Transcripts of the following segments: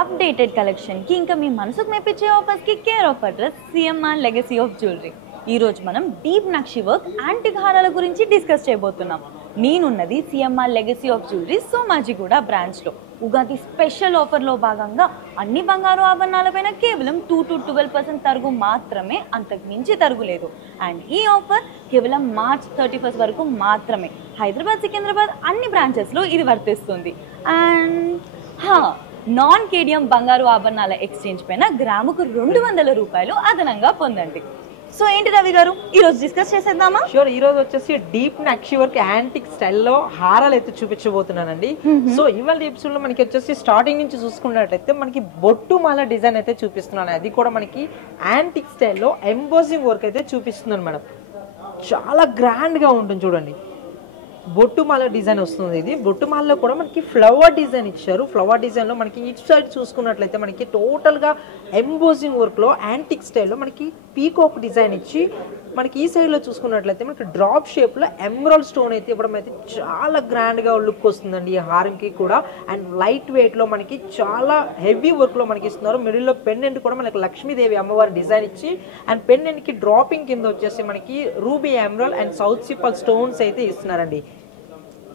Updated కలెక్షన్కి ఇంకా మీ మనసుకు మెప్పించే ఆఫర్స్కి care of address CMR legacy of jewellery. ఈరోజు మనం డీప్ నక్షి వర్క్ యాంటిక్ హారాల గురించి డిస్కస్ చేయబోతున్నాం. నేనున్నది CMR legacy of jewellery Somajiguda బ్రాంచ్లో. ఉగాది స్పెషల్ ఆఫర్లో భాగంగా అన్ని బంగారు ఆభరణాలపైన కేవలం 2 to 12% తరుగు మాత్రమే, అంతకు మించి తరుగులేదు. అండ్ ఈ ఆఫర్ కేవలం మార్చ్ 31 వరకు మాత్రమే. హైదరాబాద్, సికింద్రాబాద్ అన్ని బ్రాంచెస్లో ఇది వర్తిస్తుంది. అండ్ నాన్ కేడియం బంగారు ఆభరణాల ఎక్స్చేంజ్ పైన గ్రాముకు 200 రూపాయలు అదనంగా పొందండి. సో ఏంటి రవి గారు, ఈరోజు డిస్కస్ చేసేద్దామా? షూర్. ఈ రోజు వచ్చేసి డీప్ నక్షి వర్క్ యాంటిక్ స్టైల్లో హారాలు అయితే చూపించబోతున్నానండి. సో ఇవాళ ఎపిసోడ్ లో మనకి వచ్చేసి స్టార్టింగ్ నుంచి చూసుకున్నట్లయితే మనకి బొట్టు మాల డిజైన్ అయితే చూపిస్తున్నాను. అది కూడా మనకి యాంటిక్ స్టైల్లో ఎంబోజింగ్ వర్క్ అయితే చూపిస్తున్నాను మేడం. చాలా గ్రాండ్ గా ఉంటుంది చూడండి. బొట్టుమాల డిజైన్ వస్తుంది. ఇది బొట్టుమాలలో కూడా మనకి ఫ్లవర్ డిజైన్ ఇచ్చారు. ఫ్లవర్ డిజైన్ లో మనకి ఇటు సైడ్ చూసుకున్నట్లయితే మనకి టోటల్ గా ఎంబోజింగ్ వర్క్ లో యాంటిక్ స్టైల్లో మనకి పీకాక్ డిజైన్ ఇచ్చి, మనకి ఈ సైడ్ లో చూసుకున్నట్లయితే మనకి డ్రాప్ షేప్ లో ఎమరాల్డ్ స్టోన్ అయితే ఇవ్వడం అయితే చాలా గ్రాండ్ గా లుక్ వస్తుందండి ఈ హారంకి కూడా. అండ్ లైట్ వెయిట్ లో మనకి చాలా హెవీ వర్క్ లో మనకి ఇస్తున్నారు. మిడిల్ లో పెండెంట్ కూడా మనకి లక్ష్మీదేవి అమ్మవారి డిజైన్ ఇచ్చి, అండ్ పెండెంట్ కి డ్రాపింగ్ కింద వచ్చేసి మనకి ruby emerald and south సిపల్ stones అయితే ఇస్తున్నారండి.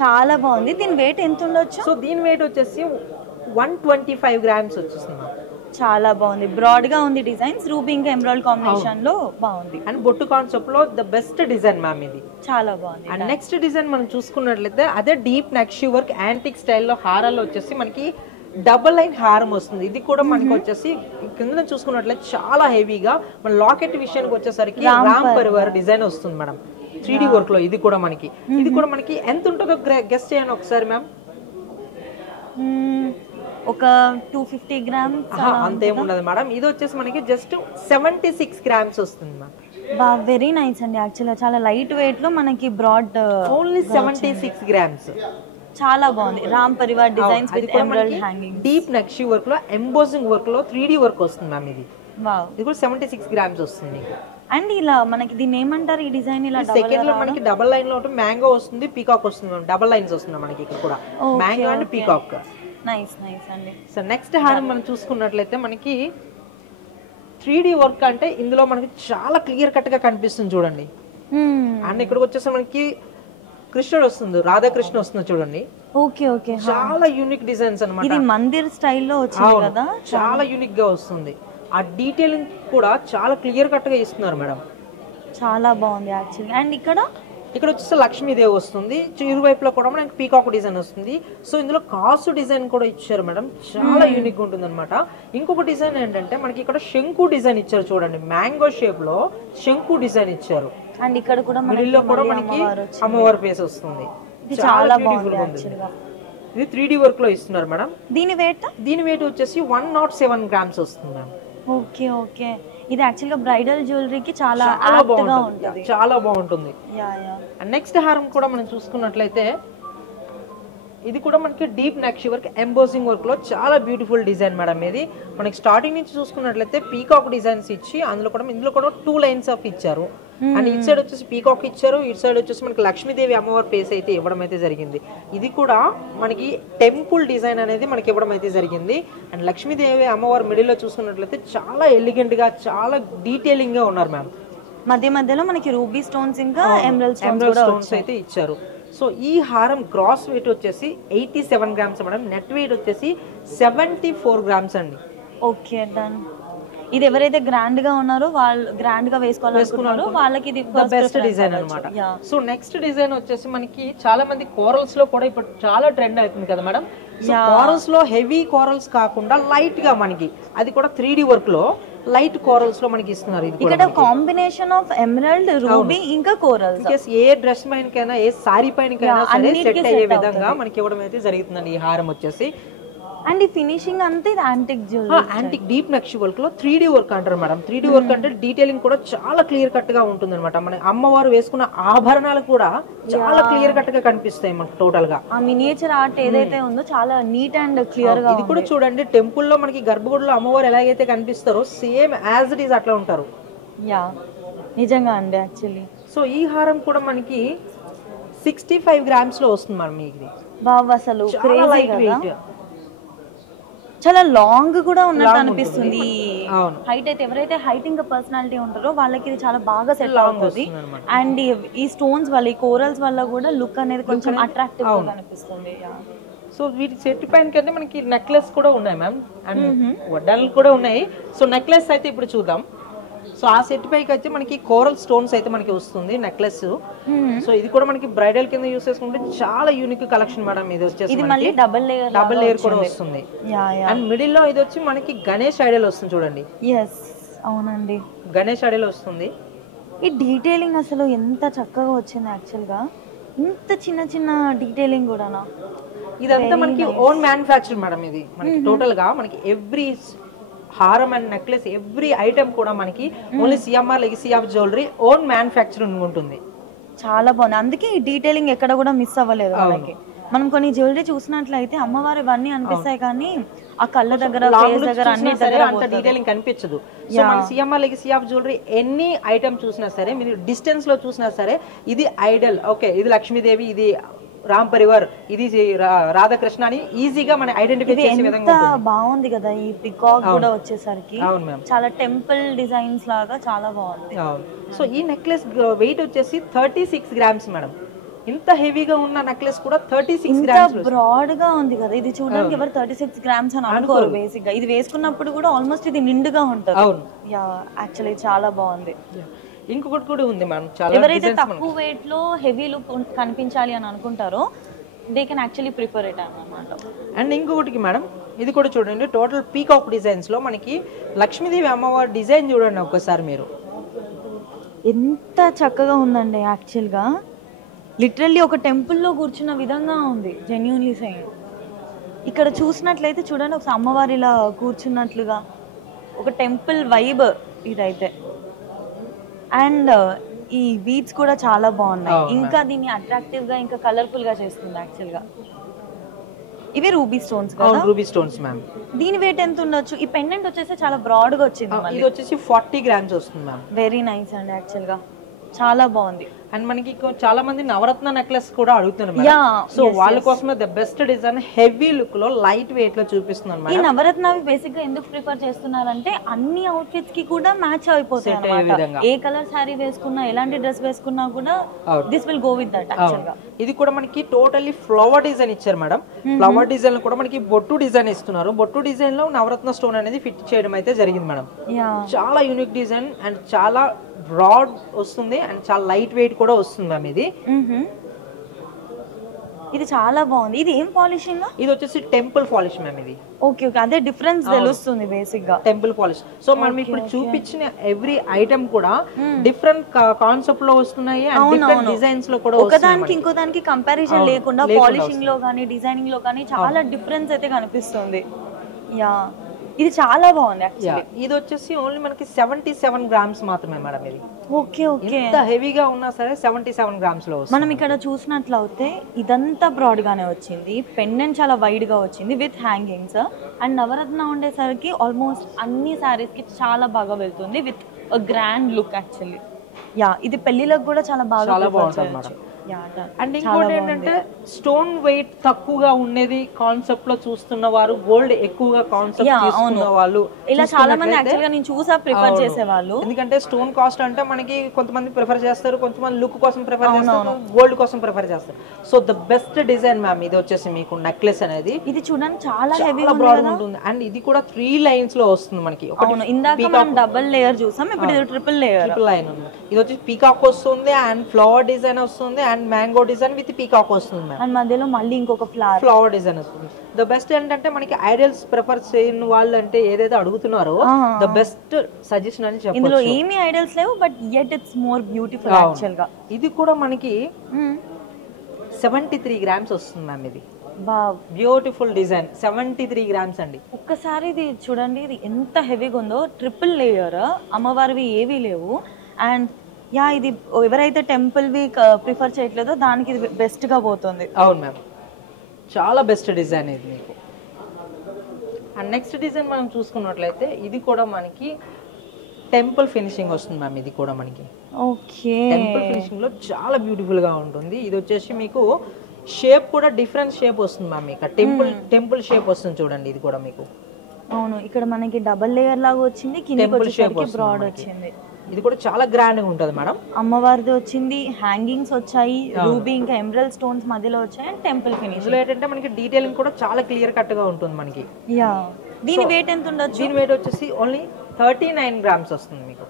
చాలా బాగుంది. దీని వెయిట్ ఎంత ఉండొచ్చు? సో దీని వెయిట్ వచ్చేసి 125 గ్రామ్స్ వచ్చేస్తుంది. చాలా బాగుంది, బ్రాడ్ గా ఉంది డిజైన్స్. రూబీ ఇంకా ఎమరాల్డ్ కాంబినేషన్ లో బాగుంది. అండ్ బొట్టు కాన్సెప్ట్ లో ద బెస్ట్ డిజైన్ మ్యామ్ ఇది. చాలా బాగుంది. అండ్ నెక్స్ట్ డిజైన్ మనం చూసుకున్నట్లయితే అదే డీప్ నక్షి వర్క్ యాంటిక్ స్టైల్లో హారాల్లో వచ్చేసి మనకి డబుల్ లైన్ హారం వస్తుంది. ఇది కూడా మనకి వచ్చేసి కింద చూసుకున్నట్లయితే చాలా హెవీగా మన లాకెట్ విషయానికి వచ్చేసరికి రామ్ పరివార్ డిజైన్ వస్తుంది మేడం. 3D వర్క్ లో ఇది కూడా మనకి ఎంత ఉంటుందో గెస్ చేయండి ఒకసారి మ్యామ్. ఒక 250 గ్రామ్స్ అంతేముండదు మేడం. ఇది వచ్చేసి మనకి జస్ట్ 76 గ్రామ్స్ వస్తుంది మ్యామ్. వెరీ నైస్ అండి. యాక్చువల్గా చాలా లైట్ వెయిట్ లో మనకి బ్రాడ్ ఓన్లీ 76 గ్రామ్స్. చాలా బాగుంది. Ram Parivar designs with emerald hanging. Deep nakshi work లో ఎంబోజింగ్ వర్క్ లో 3D వర్క్ వస్తుంది మ్యామ్. ఇది ఇది కూడా 76 గ్రామ్స్ వస్తుంది మీకు. అండ్ ఇలా మనకి దీన్ని ఏమంటారు ఈ డిజైన్? ఇలా సెకండ్ లో మనకి డబుల్ లైన్ లో ఉంటుంది, మ్యాంగో వస్తుంది, పీకాక్ వస్తుంది. డబుల్ లైన్స్ వస్తుంది మనకి ఇక్కడ కూడా, mango and peacock. Nice nice అండి. సో నెక్స్ట్ హారం మనం చూసుకున్నట్లయితే మనకి 3D వర్క్ అంటే ఇందులో మనకి చాలా క్లియర్ కట్ గా కనిపిస్తుంది చూడండి. అండ్ ఇక్కడికి వచ్చేసి మనకి కృష్ణుడు వస్తుంది, రాధాకృష్ణ వస్తుంది చూడండి. Okay okay. చాలా యూనిక్ డిజైన్స్ అన్నమాట. ఇది మందిర్ స్టైల్లో వచ్చింది కదా, చాలా యూనిక్ గా వస్తుంది. ఆ డీటెయిలింగ్ కూడా చాలా క్లియర్ కట్ గా ఇస్తున్నారు మేడం. చాలా బాగుంది యాక్చువల్లీ. అండ్ ఇక్కడ వచ్చేసి లక్ష్మీదేవి వస్తుంది. ఇరువైపులో కూడా మనకి పీకాక్ డిజైన్ వస్తుంది. సో ఇందులో కాసు డిజైన్ కూడా ఇచ్చారు మేడం. చాలా యూనిక్ గా ఉంటుంది అనమాట. ఇంకొక డిజైన్ ఏంటంటే మనకి ఇక్కడ శంకు డిజైన్ ఇచ్చారు చూడండి. మ్యాంగో షేప్ లో శంకు డిజైన్ ఇచ్చారు. అండ్ ఇక్కడ కూడా మిడిల్ లో కూడా మనకి అమ్మవారి ఫేస్ వస్తుంది. చాలా బాగుంది. ఇది 3D వర్క్ లో ఇస్తున్నారు మేడం. దీని వెయిట్ వచ్చేసి 107 గ్రామ్స్ వస్తుంది మేడం. Okay okay. ఇది యాక్చువల్గా బ్రైడల్ జ్యువెలరీకి చాలా యాప్ట్ గా ఉంటుంది. చాలా బాగుంటుంది. నెక్స్ట్ హారం కూడా మనం చూసుకున్నట్లయితే ఇది కూడా మనకి డీప్ నక్షి వర్క్ ఎంబోజింగ్ వర్క్ లో చాలా బ్యూటిఫుల్ డిజైన్ మేడం. ఇది మనకి స్టార్టింగ్ నుంచి చూసుకున్నట్లయితే పీకాక్ డిజైన్స్ ఇచ్చి ఇందులో కూడా 2 లైన్స్ ఆఫ్ ఇచ్చారు. అండ్ ఇటు సైడ్ వచ్చేసి పీకాక్ ఇచ్చారు, ఇటు సైడ్ వచ్చేసి మనకి లక్ష్మీదేవి అమ్మవారి ఫేస్ అయితే ఇవ్వడం అయితే జరిగింది. ఇది కూడా మనకి టెంపుల్ డిజైన్ అనేది మనకి ఇవ్వడం అయితే జరిగింది. అండ్ లక్ష్మీదేవి అమ్మవారి మిడిల్ లో చూసుకున్నట్లయితే చాలా ఎలిగెంట్ గా, చాలా డీటెయిలింగ్ గా ఉన్నారు మ్యామ్. మధ్య మధ్యలో మనకి రూబీ స్టోన్స్ ఇంకా ఎమరాల్డ్ స్టోన్స్ అయితే ఇచ్చారు. సో ఈ హారం గ్రాస్ వెయిట్ వచ్చేసి 87 గ్రామ్స్ మేడం. నెట్ వెయిట్ వచ్చేసి 74 గ్రామ్స్ అండి. Okay done. ఇది ఎవరైతే గ్రాండ్ గా ఉన్నారో వాళ్ళు గ్రాండ్ గా వేసుకోవాలనుకున్నారో వాళ్ళకి ఇది బెస్ట్ డిజైన్ అన్నమాట. సో నెక్స్ట్ డిజైన్ వచ్చేసి మనకి చాలా మంది కోరల్స్ లో కూడా ఇప్పుడు చాలా ట్రెండ్ అవుతుంది కదా మేడం. సో కోరల్స్ లో హెవీ కోరల్స్ కాకుండా లైట్ గా మనకి అది కూడా 3D వర్క్ లో లైట్ కోరల్స్ లో మనకి ఇస్తున్నారు. ఇక్కడ కాంబినేషన్ ఆఫ్ ఎమరాల్డ్, రూబీ ఇంకా కోరల్స్. ఏ డ్రెస్ పైనకైనా, ఏ సారీ పైనకైనా సరే సెట్ అయ్యే విధంగా మనకి ఇవ్వడం అయితే జరుగుతుందండి ఈ హారం వచ్చేసి. అండ్ ఈ ఫినిషింగ్ అంతా ఇది యాంటిక్ జ్యువెలరీ, యాంటిక్ డీప్ నక్షి వర్క్ లో 3D వర్క్ అంటారు మేడం. 3D వర్క్ అంటే డీటెయిలింగ్ కూడా చాలా క్లియర్ కట్ గా ఉంటుంది అనమాట. మన అమ్మవారు వేసుకున్న ఆభరణాలు కూడా చాలా క్లియర్ కట్ గా కనిపిస్తాయి మనకి టోటల్ గా. ఆ మినియేచర్ ఆర్ట్ ఏదైతే ఉందో చాలా నీట్ అండ్ క్లియర్ గా. ఇది కూడా చూడండి, టెంపుల్ లో మనకి గర్భగుడిలో అమ్మవారు ఎలాగైతే కనిపిస్తారో సేమ్ యాజ్ ఇట్ ఈస్ అట్లా ఉంటారు. యా నిజంగా అండి యాక్చువల్లీ. సో ఈ హారం కూడా మనకి 65 గ్రామ్స్ లో వస్తుంది మేడం. ఇది బాబు అసలు క్రేజీ కదా. చాలా లాంగ్ కూడా ఉన్నట్టు Long అనిపిస్తుంది. అవును. హైట్ అయితే ఎవరైతే హైట్ ఇంకా పర్సనాలిటీ ఉంటారో వాళ్ళకి ఇది చాలా బాగా సెట్ Long అవుతుంది. వస్తుంది అన్నమాట. అండ్ ఈ స్టోన్స్ వల్ల ఈ కోరల్స్ వల్ల కూడా లుక్ అనేది కొంచెం అట్రాక్టివ్ గా కనిపిస్తుంది. సో వీటి సెట్ పైన కంటే మనకి నెక్లెస్ కూడా ఉన్నాయి మ్యామ్, అండ్ వడ్డాలు కూడా ఉన్నాయి. సో నెక్లెస్ అయితే ఇప్పుడు చూద్దాం. సో ఆ సెట్ పైకి అయితే మనకి కోరల్ స్టోన్స్ అయితే మనకి వస్తుంది నెక్లెస్. సో ఇది కూడా మనకి బ్రైడల్ కింద యూస్ చేసుకుంటే చాలా యూనిక్ కలెక్షన్ మేడం. ఇది వచ్చేసి ఇది మళ్ళీ డబుల్ లేయర్ కూడా వస్తుంది. అండ్ మిడిల్ లో ఇది వచ్చి మనకి గణేష్ ఐడల్ వస్తుంది చూడండి. ఎస్ అవునండి, గణేష్ ఐడల్ వస్తుంది. ఈ డీటెయిలింగ్ అసలు ఎంత చక్కగా వచ్చింది యాక్చువల్ గా. ఇంత చిన్న చిన్న డీటెయిలింగ్ కూడానా? ఇదంతా మనకి ఓన్ మ్యానుఫ్యాక్చర్ మేడం. ఇది మనకి టోటల్ గా మనకి ఎవ్రీ హారం అండ్ నెక్లెస్ ఎవ్రీ ఐటమ్ కూడా మనకి only CMR legacy of jewellery own manufacturing ఉంటుంది. చాలా బాగుంది, అందుకే ఈ డీటెయిలింగ్ ఎక్కడ కూడా మిస్ అవ్వలేదు మనకి. మనం కొన్ని జ్యువెలరీ చూసినట్లయితే అమ్మవారి ఇవన్నీ అనిపిస్తాయి కానీ ఆ కళ్ళ దగ్గర ఫేస్ దగ్గర అన్ని దగ్గర అంత డీటెయిలింగ్ కనిపించదు. సో మన సిఎంఆర్ లెగసీ ఆఫ్ జ్యువెలరీ ఎన్ని ఐటమ్ చూసినా సరే, మీరు డిస్టెన్స్ లో చూసినా సరే, ఇది ఐడల్, ఓకే ఇది లక్ష్మీదేవి, ఇది రామ్ పరివార్, ఇది రాధాకృష్ణ అని ఈజీగా మన ఐడెంటిఫై చేసే విధంగా బాగుంది కదా. ఈ పికాక్ కూడా వచ్చేసరికి అవును మ్యామ్, చాలా టెంపుల్ డిజైన్స్ లాగా చాలా బాగుంది. అవును. సో ఈ నెక్లెస్ వెయిట్ వచ్చేసి 36 గ్రామ్స్ మేడం. ఇంత హెవీగా ఉన్న నెక్లెస్ కూడా 36 గ్రామ్స్. బ్రాడ్ గా ఉంది కదా ఇది, చూడడానికి ఎవరు 36 గ్రామ్స్ అని అనుకోరు బేసిక్ గా. ఇది వేసుకున్నప్పుడు కూడా ఆల్మోస్ట్ ఇది నిండుగా ఉంటుంది. అవును, యా యాక్చువల్లీ చాలా బాగుంది. ఇంకొకటి కూడా ఉంది మనం, చాలా ఎవరైతే తక్కువ వెయిట్ లో హెవీ లుక్ కనిపించాలి అని అనుకుంటారో they can actually prefer it అన్నమాట. అండ్ ఇంకొకటికి మేడం, ఇది కూడా చూడండి, టోటల్ పీకాక్ డిజైన్స్ లో మనకి లక్ష్మీదేవి అమ్మవారి డిజైన్ చూడండి ఒకసారి మీరు. ఎంత చక్కగా ఉందండి యాక్చువల్ గా. లిటరల్లీ ఒక టెంపుల్లో కూర్చున్న విధంగా ఉంది, జెన్యూన్లీ సేయింగ్. ఇక్కడ చూసినట్లయితే చూడండి, ఒక అమ్మవారిలా కూర్చున్నట్లుగా ఒక టెంపుల్ వైబ్ ఇదైతే. అండ్ ఈ బీడ్స్ కూడా చాలా బాగున్నాయి, ఇంకా దీన్ని అట్రాక్టివ్ గా ఇంకా కలర్ఫుల్ గా చేస్తుంది యాక్చువల్ గా. ఇవి రూబీ స్టోన్స్ కదా? Ruby stones ma'am. దీని వెయిట్ ఎంత ఉండొచ్చు? ఈ పెండెంట్ వచ్చేసి చాలా బ్రాడ్ గా వచ్చింది. ఇది వచ్చేసి 40 గ్రామ్స్ వస్తుంది మ్యామ్. వెరీ నైస్ అండి యాక్చువల్ గా, చాలా బాగుంది. అండ్ మనకి చాలా మంది నవరత్న నెక్లెస్ కూడా అడుగుతున్నారు. సో వాళ్ళ కోసమే the best design heavy look లో లైట్ వెయిట్ లో చూపిస్తున్నాను. ఈ నవరత్నవి బేసిక్ గా ఎందుకు ప్రిఫర్ చేస్తున్నారంటే అన్ని అవుట్ఫిట్స్ కి కూడా మ్యాచ్ అయిపోతాయి అన్నమాట. ఏ కలర్ సారీ వేసుకున్నా, ఎలాంటి డ్రెస్ వేసుకున్నా కూడా this will go with that actual గా. ఇది కూడా మనకి టోటల్లీ ఫ్లవర్ డిజైన్ ఇచ్చారు మేడం. ఫ్లవర్ డిజైన్ కూడా మనకి బొట్టు డిజైన్ ఇస్తున్నారు. బొట్టు డిజైన్ లో నవరత్న స్టోన్ అనేది ఫిట్ చేయడం అయితే జరిగింది మేడం. చాలా యూనిక్ డిజైన్ అండ్ చాలా బ్రాడ్ వస్తుంది అండ్ చాలా లైట్ వెయిట్ కూడా వస్తుంది మ్యామ్. ఇది చాలా బాగుంది. ఇది ఏం పాలిషింగ్? ఇది వచ్చేసి టెంపుల్ పాలిష్ మ్యామ్. ఇది ఓకే ఓకే, అదే డిఫరెన్స్ తెలుస్తుంది బేసిక్ గా, టెంపుల్ పాలిష్. సో మనం ఇప్పుడు చూపించిన ఎవ్రీ ఐటమ్ కూడా డిఫరెంట్ కాన్సెప్ట్ లో వస్తున్నాయి అండ్ డిఫరెంట్ డిజైన్స్ లో కూడా వస్తున్నాయి. ఒకదానికి ఇంకో దానికి కంపారిజన్ లేకుండా పాలిషింగ్ లో కానీ డిజైనింగ్ లో కానీ చాలా డిఫరెన్స్ అయితే కనిపిస్తుంది. యా ఇది చాలా బాగుంది యాక్చువల్లీ. ఇది వచ్చేసి ఓన్లీ మనకి 77 గ్రామ్స్ మాత్రమే మేడం. ఇది ఓకే ఓకే, ఎంత హెవీగా ఉన్నా సరే 77 గ్రామ్స్ లో వస్తుంది. మనం ఇక్కడ చూసినట్లయితే ఇదంతా బ్రాడ్ గానే వచ్చింది, పెండెంట్ చాలా వైడ్ గా వచ్చింది విత్ హ్యాంగింగ్స్. అండ్ నవరత్న ఉండేసరికి ఆల్మోస్ట్ అన్ని సారీస్ కి చాలా బాగా వెళ్తుంది with grand look actually. Yeah ఇది పెళ్లిలకు కూడా చాలా బాగుంటుంది. అండ్ ఇంకోటి ఏంటంటే స్టోన్ వెయిట్ తక్కువగా ఉండేది కాన్సెప్ట్ లో చూస్తున్న వారు, గోల్డ్ ఎక్కువగా కాన్సెప్ట్ తీసుకున్న వాళ్ళు ఇలా చాలా మంది యాక్చువల్ గా నేను చూసా ప్రిఫర్ చేసేవాళ్ళు. ఎందుకంటే స్టోన్ కాస్ట్ అంటే మనకి కొంతమంది ప్రిఫర్ చేస్తారు, కొంతమంది లుక్ కోసం ప్రిఫర్ చేస్తారు, గోల్డ్ కోసం ప్రిఫర్ చేస్తారు. So the best design ma'am. ఇది వచ్చేసి మీకు నెక్లెస్ అనేది ఇది చూడండి చాలా హెవీ బ్రాడ్ ఉంటుంది అండ్ ఇది కూడా 3 లైన్స్ లో వస్తుంది మనకి. ఇందాక మనం డబుల్ లేయర్ చూసాం, ఇప్పుడు ఇది ట్రిపుల్ లైన్ ఉంది. ఇది వచ్చి పీకాక్ వస్తుంది అండ్ ఫ్లవర్ డిజైన్ వస్తుంది and mango design with peacock వస్తుంది అండ్ మధ్యలో మళ్ళీ ఇంకొక ఫ్లవర్ డిజైన్ వస్తుంది. ద బెస్ట్ ఏంటంటే మనకి ఐడల్స్ ప్రిఫర్ చేయని వాళ్ళు అంటే ఏదైతే అడుగుతున్నారో ద బెస్ట్ సజెషన్ అని చెప్పొచ్చు. ఇందులో ఏమీ ఐడల్స్ లేవు but yet it's more beautiful actual గా. ఇది కూడా మనకి 73 గ్రామ్స్ వస్తుంది మ్యామ్. ఇది బ్యూటిఫుల్ డిజైన్ 73 గ్రామ్స్ అండి. ఒక్కసారి ఇది చూడండి, ఇది ఎంత హెవీగా ఉందో. ట్రిపుల్ లేయర్, అమ్మవారివి ఏవీ లేవు. అండ్ యా ఇది ఎవరైతే టెంపుల్ వి ప్రిఫర్ చేయట్లేదో దానికి ఇది బెస్ట్ గా పోతుంది. అవును మ్యామ్, చాలా బెస్ట్ డిజైన్ ఇది మీకు. అండ్ నెక్స్ట్ డిజైన్ మనం చూసుకున్నట్లయితే ఇది కూడా మనకి టెంపుల్ ఫినిషింగ్ వస్తుంది మ్యామ్. ఇది కూడా మనకి ఓకే టెంపుల్ ఫినిషింగ్ లో చాలా బ్యూటిఫుల్ గా ఉంటుంది. ఇది వచ్చేసి మీకు షేప్ కూడా డిఫరెంట్ షేప్ వస్తుంది మ్యామ్. ఇక టెంపుల్ షేప్ వస్తుంది చూడండి, ఇది కూడా మీకు. అవును, ఇక్కడ మనకి డబుల్ లేయర్ లాగా వచ్చింది, కిందకి వచ్చేసరికి బ్రాడ్ వచ్చింది. ఇది కూడా చాలా గ్రాండ్ గా ఉంటది మేడం. అమ్మవారిది వచ్చింది, హ్యాంగింగ్స్ వచ్చాయి, రూబీ ఇంకా ఎమరల్డ్ స్టోన్స్ మధ్యలో వచ్చాయి, అండ్ టెంపుల్ ఫినిష్. ఇందులో ఏంటంటే మనకి డీటెయిలింగ్ కూడా చాలా క్లియర్ కట్ గా ఉంటుంది మనకి. యా, దీని వెయిట్ ఎంత ఉండొచ్చు? దీని వెయిట్ వచ్చేసి ఓన్లీ 39 గ్రామ్స్ వస్తుంది మీకు.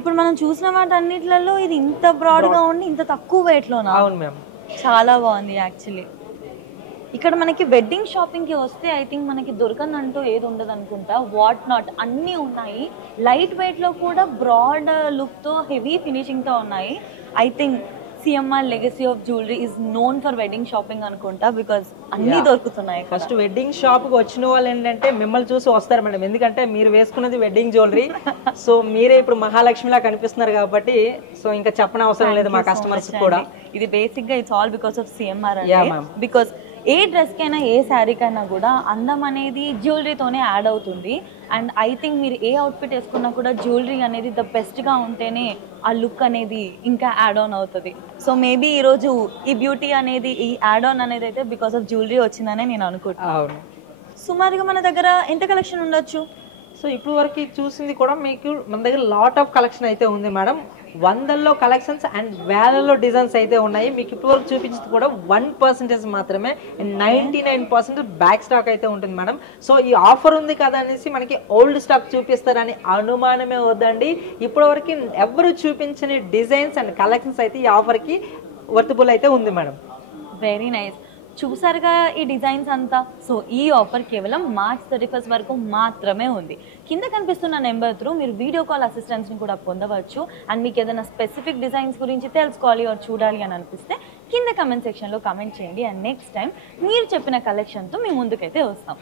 ఇప్పుడు మనం చూసిన వాటన్నిటిలలో ఇది ఇంత బ్రాడ్ గా ఉండి ఇంత తక్కువ వెయిట్ లోనా? అవును మ్యామ్, చాలా బాగుంది యాక్చువల్లీ. ఇక్కడ మనకి వెడ్డింగ్ షాపింగ్ కి వస్తే ఐ థింక్ మనకి దొరకందంటూ ఏది ఉండదు అనుకుంటా. వాట్ నాట్ అన్నీ ఉన్నాయి, లైట్ వెయిట్ లో కూడా బ్రాడ్ లుక్ తో హెవీ ఫినిషింగ్ తో ఉన్నాయి. I think CMR legacy of jewellery is known for wedding shopping అనుకుంటా, బికాస్ అన్ని దొరుకుతున్నాయి. ఫస్ట్ వెడ్డింగ్ షాప్ కి వచ్చిన వాళ్ళు ఏంటంటే మిమ్మల్ని చూసి వస్తారు మేడం, ఎందుకంటే మీరు వేసుకున్నది వెడ్డింగ్ జ్యువెలరీ. సో మీరే ఇప్పుడు మహాలక్ష్మిలా కనిపిస్తున్నారు కాబట్టి సో ఇంకా చెప్పని అవసరం లేదు మా కస్టమర్స్ కూడా. ఇది బేసిక్ గా it's all because of CMR, అంటే బికాస్ ఏ డ్రెస్ కైనా ఏ శారీ కైనా కూడా అందం అనేది జ్యువెలరీతోనే యాడ్ అవుతుంది. అండ్ ఐ థింక్ మీరు ఏ అవుట్ఫిట్ వేసుకున్నా కూడా జ్యువెలరీ అనేది ద బెస్ట్గా ఉంటేనే ఆ లుక్ అనేది ఇంకా యాడ్ ఆన్ అవుతుంది. సో మేబీ ఈరోజు ఈ బ్యూటీ అనేది, ఈ యాడ్ ఆన్ అనేది అయితే బికాస్ ఆఫ్ జ్యువెలరీ వచ్చిందనే నేను అనుకుంటున్నాను. సుమారుగా మన దగ్గర ఎంత కలెక్షన్ ఉండొచ్చు? సో ఇప్పుడు వరకు చూసింది కూడా మీకు మన దగ్గర లాట్ ఆఫ్ కలెక్షన్ అయితే ఉంది మేడం. వందల్లో కలెక్షన్స్ అండ్ వేలలో డిజైన్స్ అయితే ఉన్నాయి. మీకు ఇప్పుడు వరకు చూపించింది కూడా 1% మాత్రమే, అండ్ 99% బ్యాక్ స్టాక్ అయితే ఉంటుంది మేడం. సో ఈ ఆఫర్ ఉంది కదా అనేసి మనకి ఓల్డ్ స్టాక్ చూపిస్తారని అనుమానమే వద్దండి. ఇప్పటి వరకు ఎవరు చూపించని డిజైన్స్ అండ్ కలెక్షన్స్ అయితే ఈ ఆఫర్కి వర్తబుల్ అయితే ఉంది మేడం. Very nice. చూసారుగా ఈ డిజైన్స్ అంతా. సో ఈ ఆఫర్ కేవలం మార్చ్ 31 వరకు మాత్రమే ఉంది. కింద కనిపిస్తున్న నెంబర్ త్రూ మీరు వీడియో కాల్ అసిస్టెన్స్ని కూడా పొందవచ్చు. అండ్ మీకు ఏదైనా స్పెసిఫిక్ డిజైన్స్ గురించి తెలుసుకోవాలి ఆర్ చూడాలి అని అనిపిస్తే కింద కమెంట్ సెక్షన్లో కమెంట్ చేయండి. అండ్ నెక్స్ట్ టైం మీరు చెప్పిన కలెక్షన్తో మీ ముందుకైతే వస్తాం.